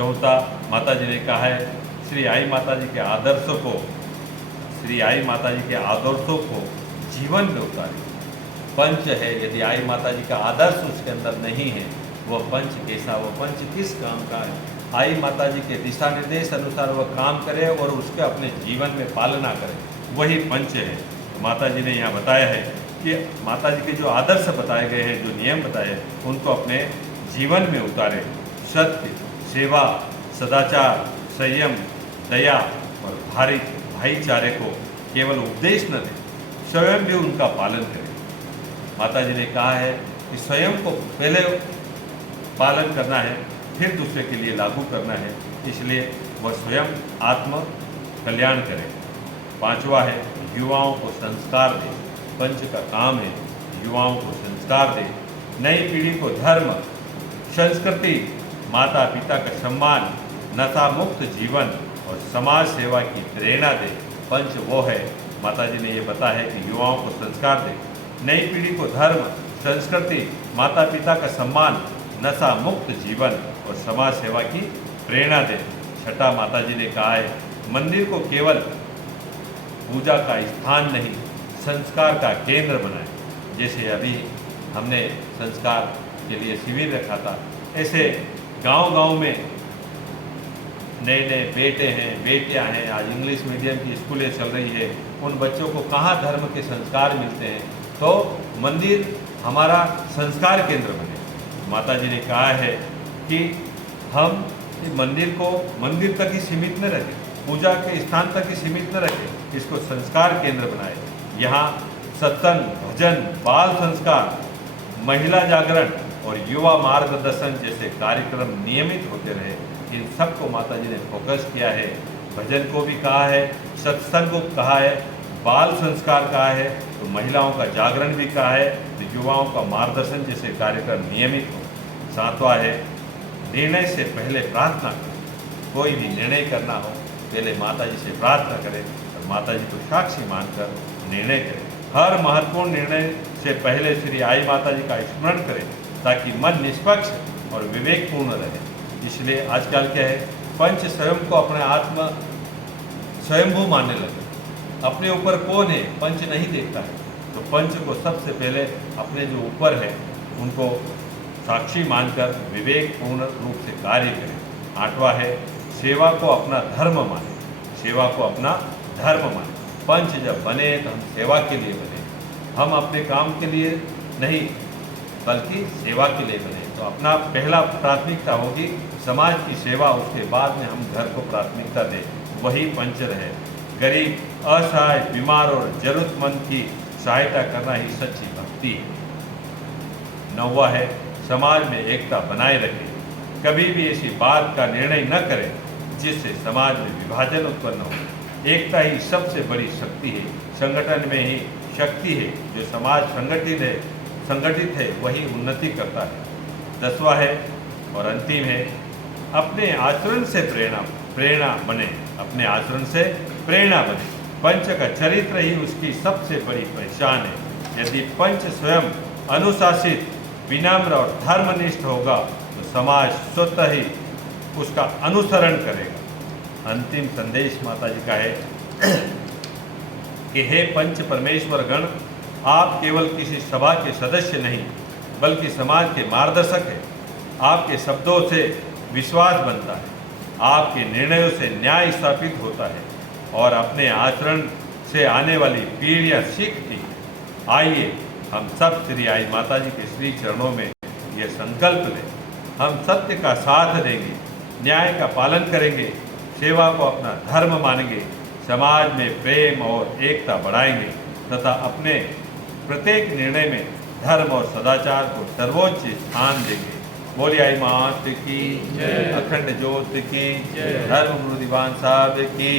चौथा, माता जी ने कहा है श्री आई माता जी के आदर्शों को जीवन में उतारें। पंच है, यदि आई माता जी का आदर्श उसके अंदर नहीं है, वह पंच कैसा, वह पंच किस काम का है? आई माता जी के दिशा निर्देश अनुसार वह काम करे और उसके अपने जीवन में पालना करे, वही पंच है। माता जी ने यहाँ बताया है कि माता जी के जो आदर्श बताए गए हैं, जो नियम बताए हैं, उनको अपने जीवन में उतारे। सत्य, सेवा, सदाचार, संयम, दया और भाईचारे को केवल उपदेश न दें, स्वयं भी उनका पालन करें। माता जी ने कहा है कि स्वयं को पहले पालन करना है, फिर दूसरे के लिए लागू करना है, इसलिए वह स्वयं आत्म कल्याण करें। पांचवा है युवाओं को संस्कार दें। पंच का काम है युवाओं को संस्कार दें, नई पीढ़ी को धर्म, संस्कृति, माता पिता का सम्मान, नशा मुक्त जीवन और समाज सेवा की प्रेरणा दे। पंच वो है, माता जी ने ये बताया है कि युवाओं को संस्कार दे, नई पीढ़ी को धर्म, संस्कृति, माता पिता का सम्मान, नशा मुक्त जीवन और समाज सेवा की प्रेरणा दे। छठा, माता जी ने कहा है मंदिर को केवल पूजा का स्थान नहीं, संस्कार का केंद्र बनाए। जैसे अभी हमने संस्कार के लिए शिविर रखा था, ऐसे गांव-गांव में नए नए बेटे हैं, बेटियां हैं, आज इंग्लिश मीडियम की स्कूलें चल रही है, उन बच्चों को कहाँ धर्म के संस्कार मिलते हैं, तो मंदिर हमारा संस्कार केंद्र बने। माता जी ने कहा है कि हम मंदिर को मंदिर तक ही सीमित न रखें, पूजा के स्थान तक ही सीमित न रखें, इसको संस्कार केंद्र बनाए। यहाँ सत्संग, भजन, बाल संस्कार, महिला जागरण और युवा मार्गदर्शन जैसे कार्यक्रम नियमित होते रहे। इन सबको माता जी ने फोकस किया है। भजन को भी कहा है, सत्संग को कहा है, बाल संस्कार कहा है, तो महिलाओं का जागरण भी कहा है, तो युवाओं का मार्गदर्शन जैसे कार्यक्रम नियमित हो। सातवां है निर्णय से पहले प्रार्थना करें। कोई भी निर्णय करना हो, पहले माता जी से प्रार्थना करें और माता जी को साक्षी मानकर निर्णय करें। हर महत्वपूर्ण निर्णय से पहले श्री आई माता जी का स्मरण करें, ताकि मन निष्पक्ष और विवेकपूर्ण रहे। इसलिए आजकल क्या है, पंच स्वयं को अपने आत्म स्वयंभू मानने लगे, अपने ऊपर कौन है पंच नहीं देखता है, तो पंच को सबसे पहले अपने जो ऊपर है उनको साक्षी मानकर विवेकपूर्ण रूप से कार्य करें। आठवां है सेवा को अपना धर्म माने। सेवा को अपना धर्म माने। पंच जब बने तो हम सेवा के लिए बने, हम अपने काम के लिए नहीं बल्कि सेवा के लिए बने। तो अपना पहला प्राथमिकता होगी समाज की सेवा, उसके बाद में हम घर को प्राथमिकता दें, वही पंच रहे। गरीब, असहाय, बीमार और जरूरतमंद की सहायता करना ही सच्ची भक्ति है। नौवा है समाज में एकता बनाए रखें। कभी भी ऐसी बात का निर्णय न करें जिससे समाज में विभाजन उत्पन्न हो। एकता ही सबसे बड़ी शक्ति है। संगठन में ही शक्ति है। जो समाज संगठित है वही उन्नति करता है। 10वां है और अंतिम है अपने आचरण से प्रेरणा बने। अपने आचरण से प्रेरणा बने। पंच का चरित्र ही उसकी सबसे बड़ी पहचान है। यदि पंच स्वयं अनुशासित, विनम्र और धर्मनिष्ठ होगा तो समाज स्वतः ही उसका अनुसरण करेगा। अंतिम संदेश माता जी का है कि हे पंच परमेश्वर गण, आप केवल किसी सभा के सदस्य नहीं बल्कि समाज के मार्गदर्शक हैं। आपके शब्दों से विश्वास बनता है, आपके निर्णयों से न्याय स्थापित होता है और अपने आचरण से आने वाली पीढ़ियां सीखती हैं। आइए हम सब श्री आई माता जी के श्री चरणों में ये संकल्प लें, हम सत्य का साथ देंगे, न्याय का पालन करेंगे, सेवा को अपना धर्म मानेंगे, समाज में प्रेम और एकता बढ़ाएंगे तथा अपने प्रत्येक निर्णय में धर्म और सदाचार को सर्वोच्च स्थान देंगे। बोली आई मात की, अखंड ज्योत की, धर्म गुरु दीवान साहब की।